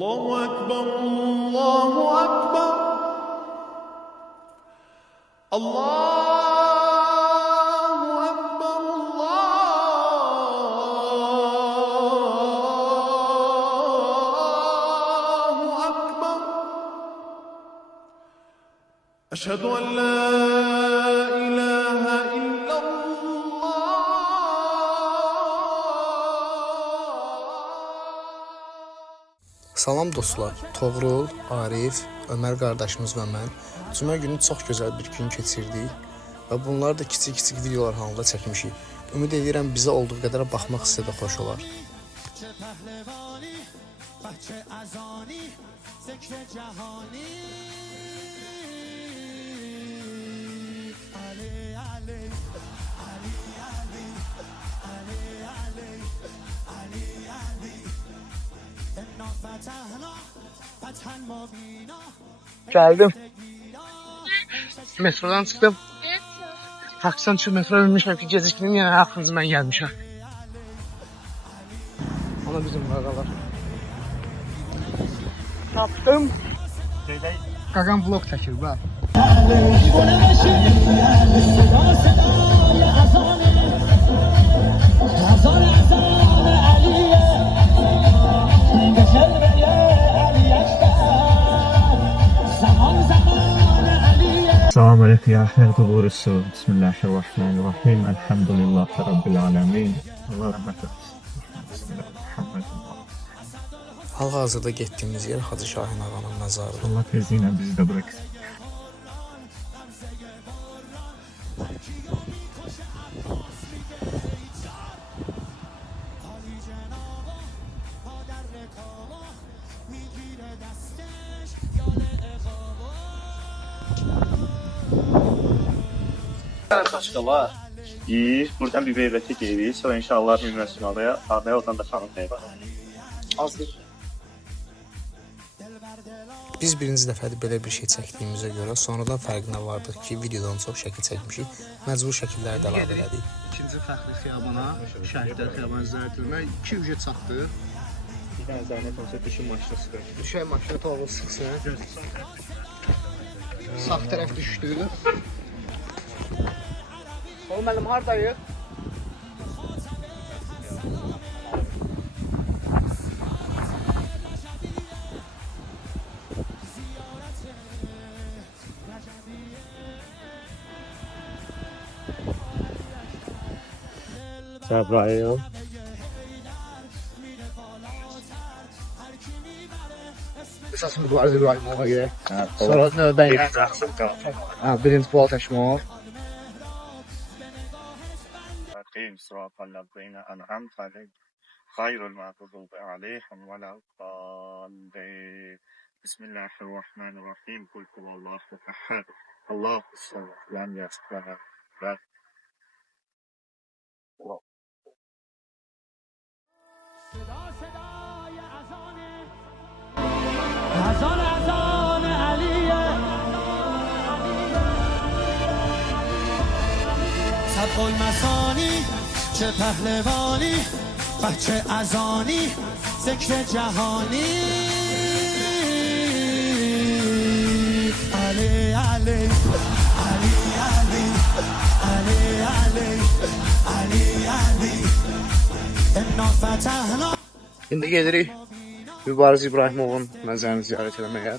Allahu Ekber, Allahu Ekber. Allahu Ekber, Allahu Ekber. Eşhedü en la ilahe Salam dostlar, Toğrul, Arif, Ömər qardaşımız və mən cümə günü çox gözəl bir gün keçirdik və bunları da kiçik-kiçik videolar halında çəkmişik. Ümid edirəm bizə olduğu qədər baxmaq sizə də xoş olar. Geldim. Metrodan çıktım. Taksiden çıkıp metroya binmişim ki geciktim yine aklınızı ben gelmişim. Ona bizim qaqalar. Tapdım. Qaqam vlog çəkir bak. السلام عليكم يا أهل قبور السوء. بسم الله الرحمن الرحيم. الحمد لله رب العالمين. Allah rahmet eylesin. Bismillahirrahmanirrahim. Hal-hazırda getdiyimiz yer Hacı Şahin ağanın məzarıdır. Allah tezliğine bizi de bıraksın. Başka var. İyi. Buradan bir beybete gelirik. Sonra inşallah bilməsin adaya oradan da tanıtmaya var. Hazır. Biz birinci dəfədir belə bir şey çəkdiyimizə görə sonradan fərqinə vardıq ki, videodan çox şəkil çəkmişik. Məcbur şəkilləri də əlavə elədik. İkinci fəxri xiyabana, Şəhidlər xiyabanı zərtləmə 2 ücə çatdı. Bir dənə zəhmət olsa düşün maşını sıxır. Düşək maşını toğlu sıxsın. Sağ tərəf düşdü. Oğlum müəllim hardayıq? Cəbrayıl. Əsasın mübarəz İbrahimova gedək. Sonra növbə ilə. Birinci bol təşmor. صراط الذين أنعمت عليهم غير المغضوب عليهم ولا الضالين بسم الله الرحمن الرحيم قل هو الله أحد الله الصمد لم يلد ولم يولد اذان علیه صدق المثانی چه پهلوانی بچه اذانی ذکر جهانی علی علی علی علی علی علی علی علی انا فتحنا. İndi gedirik Mübariz İbrahimovun məzarını ziyarət eləməyə.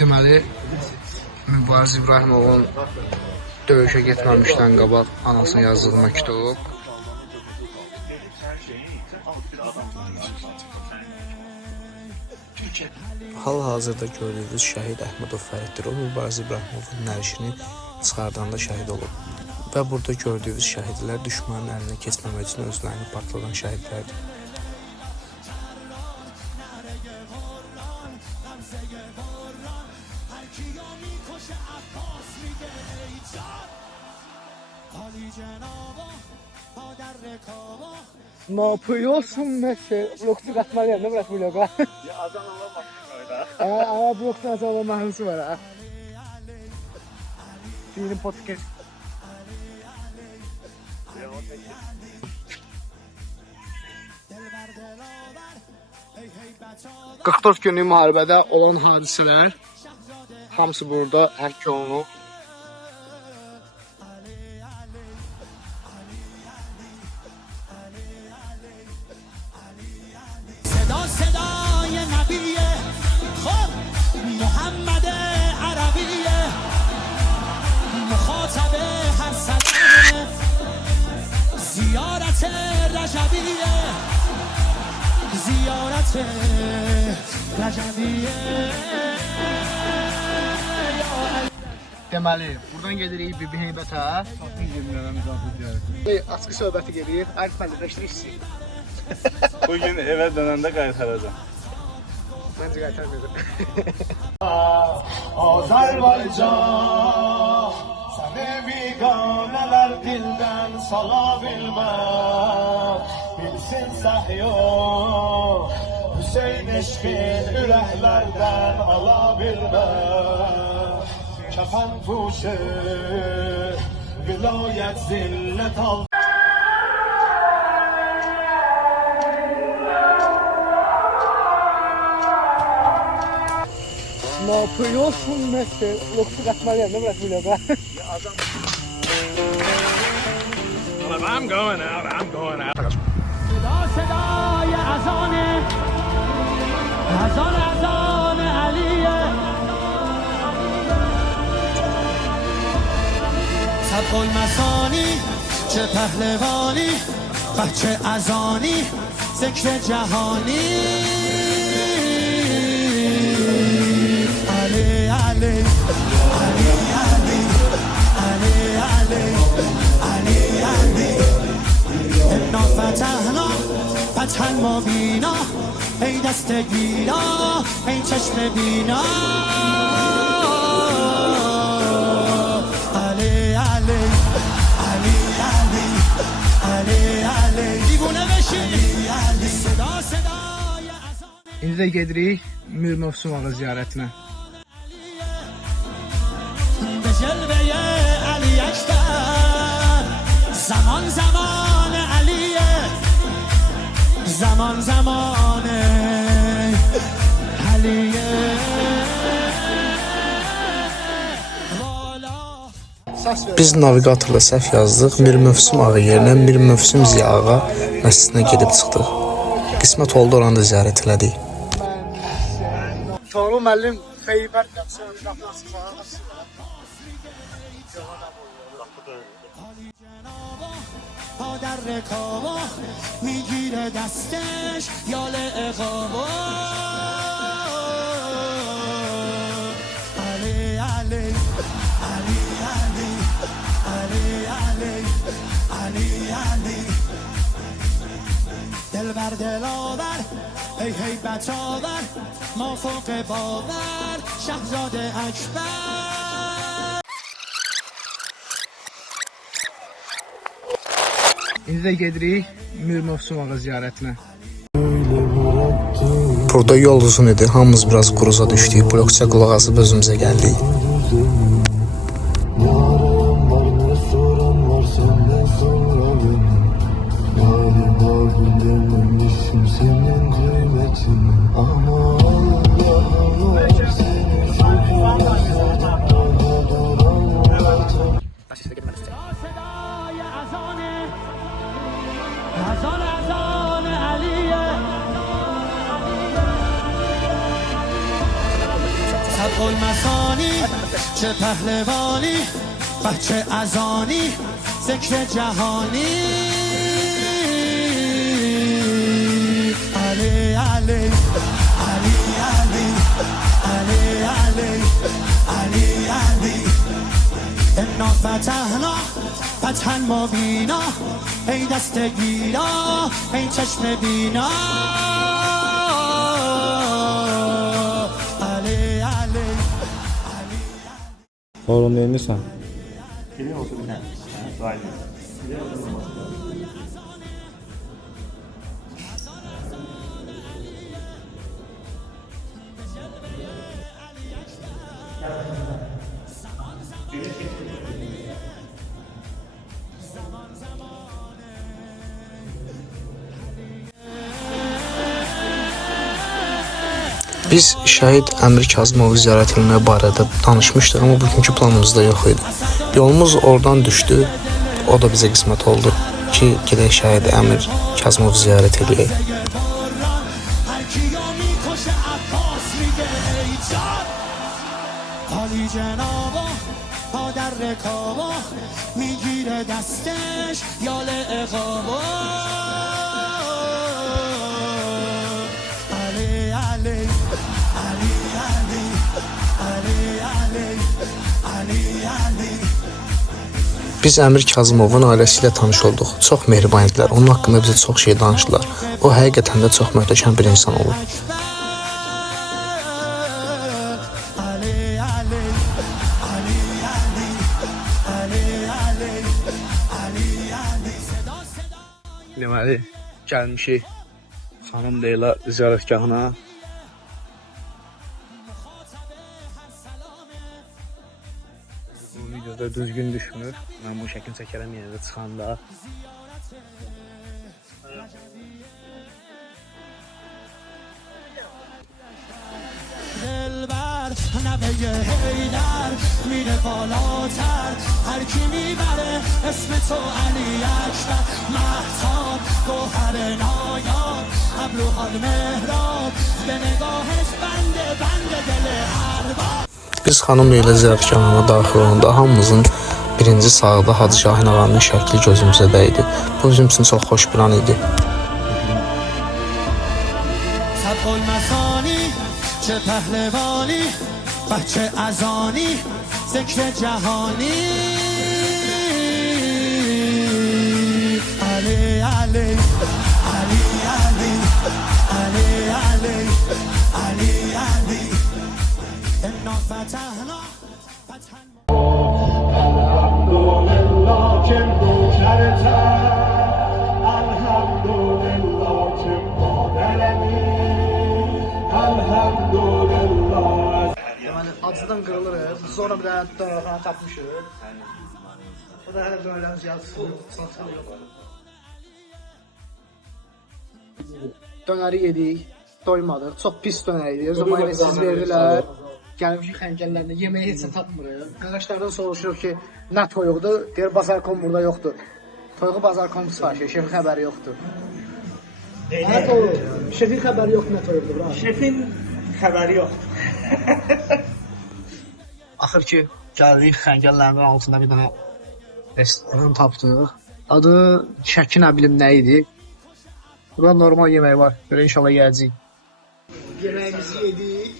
Deməli, Mübariz İbrahimovun döyüşə getməmişdən qabaq anasına yazdığı məktub. Hal-hazırda gördüyünüz şəhid Əhmədov Fəriddir. O Mübariz İbrahimovun nərişini çıxardanda şəhid olub. Və burada gördüyünüz şəhidlər düşmanın əlinə keçməmək üçün özlərini partladan şəhidlərdir. ما yapıyorsun mesela? Blokçu katmalıyım değil mi bu bloğa? Ya azan olamamışsın öyle. Ama blokçu azalma mahnısı var ha. Film podcast. 44 günlük müharibədə olan hadisələr hamısı burada həkk olunub. صدا صدای نبیه خب محمد عربیه مخاطب هر سلامه زیارت رجبیه زیارت رجبیه Deməli, buradan gedirik Bibi Heybətə. Açıq söhbəti gedir. Arif müəllim, eşidirsiz? Bugün eve dönende kaytaracağım. Məncə qaytarmayacaq. Azerbaycan seni biganeler dilden salabilmez bilsin sahyo Hüseyin eşkin ürəklərdən alabilmez kefen puşu vilayet zillet al Ne yapıyorsun mesela? Blokçu katmalıyım değil mi bu bloğa? I'm going out. صدا صدای اذان علیه صدق المثانی چه پهلوانی بچه اذانی ذکر جهانی علی علی علی علی علی علی علی علی انا فتحنا فتحا مبینا ای دست گیرا ای چشم بینا علی علی علی علی علی علی دیوونه بشی صدا صدای اذان İndi də gedirik Mir Mövsüm ağa ziyarətinə. به جلوه علی اکبر زمان زمان علیه زمان زمان علیه والا Biz navigatorla səhv yazdıq. Mir Mövsüm ağa yerinə Mir Mövsüm Ziya ağa məscidinə gedib çıxdıq. Qismət oldu, oranı da ziyarət elədik. Toğrul müəllim Xeybər پا در رکابا میگیره دستش یال اقابا علی علی علی علی علی علی علی علی دل بر دل آور ای هیبت آور ما فوق باور شهزاد اکبر İndi də gedirik Mir Mövsüm ağa ziyarətinə. Burada yol uzun idi. Hamımız biraz quruza düşdük. Blokça qulaq asıb özümüzə gəldik. صدای اذان علیه صدق المثانی چه پهلوانی بچه اذانی ذکر جهانی علی علی علی علی علی علی علی علی انا فتحنا فتحا مبینا ای دست گیرا ای چشم بینا علی علی Oğlum neyindesən? Kimin olsun bir tane? Vay be. Biz şəhid Əmir Kazımovu ziyarət etmək barədə danışmışdıq, amma bugünkü planımızda yox idi. Yolumuz oradan düşdü, o da bizə qismət oldu ki, gedək şəhid Əmir Kazımovu ziyarət edək. هر کیو میکشه عباس میگه ای جان حالی جنابا پا در رکابا میگیره دستش یال اقابا علی علی علی علی علی علی علی علی Biz Əmir Kazımovun ailəsi ilə tanış olduq. Çox mehriban idilər. Onun haqqında bizə çox şey danışdılar. O həqiqətən də çox möhtəşəm bir insan olub. Deməli, gəlmişik xanım Leyla ziyarətgahına. Bu videoda düzgün düşmür. Mən bu şəkil çəkərəm yenə də çıxanda. دلبر نوه حیدر میره بالاتر هر کی میبره اسم تو علی اکبر مهتاب گوهر نایاب ابروحال مهراب به نگاهش بنده دل ارباب Biz xanım Leyla ziyarətgahına daxil olanda hamımızın birinci sağda Hacı Şahin ağanın şəkli gözümüzə dəydi. Bu bizim üçün çox xoş bir an idi. صدق المثانی چه پهلوانی بچه ازانی ذکر جهانی علی علی علی علی علی علی علی علی انا فتحنا فتحا Acıdan qırılırıq, sonra bir dənə dönərxana tapmışıq. O da hələ dönərlərimiz yazısını satılıyor. Dönəri yedik, doymadıq. Çox pis dönər idi. Zamanəsiz verdilər. Gəlmişik Xəngəllərdə yeməyi heç nə tapmırıq. Qardaşlardan soruşuruq ki, nə toyuqdur? Deyir, Bazarkom burada yoxdur. Toyuğu Bazarkom sifariş, şefin xəbəri yoxdur. Nə toyuq? Şefin xəbəri yoxdur, nə toyuqdur? Şefin xəbəri yoxdur. Axır ki, gəldik Xəngəllərin altında bir dənə restoran tapdıq. Adı Şəki nə bilim nə idi. Burada normal yemək var. Belə inşallah yeyəcəyik. Yeməyimizi yedik.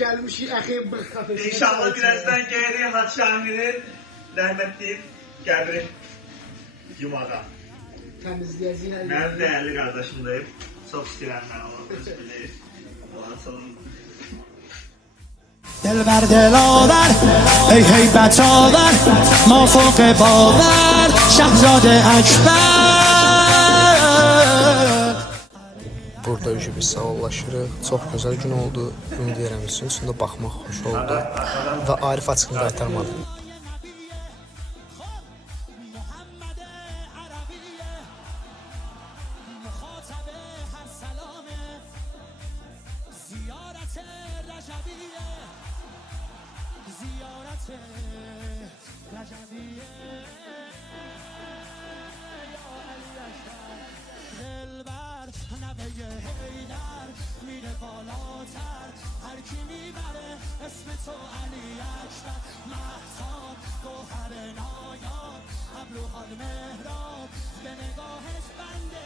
Gəlmişik əxir bırx kafesine. İnşallah birazdan gəlirik Hacı Şamirin rəhmətli qəbri yumağa. Təmizləyəcəyik hər Mənim dəyərli qardaşımdayım. Çox istəyirəm mən onu öz bilir. Allah'a salın. دلبر دلاور ای هیبت آور ما فوق باور شهزاد اکبر Burada üzü biz sağollaşırıq. Çox gözəl gün oldu. Ümid edirəm sizin üçün də baxmaq xoş oldu. Və Arif açığını qaytarmadı. دلبر نوه حیدر میره بالاتر هر کی میبره اسم تو علی اکبر مهتاب گوهر نایاب ابروحال مهراب به نگاهش بنده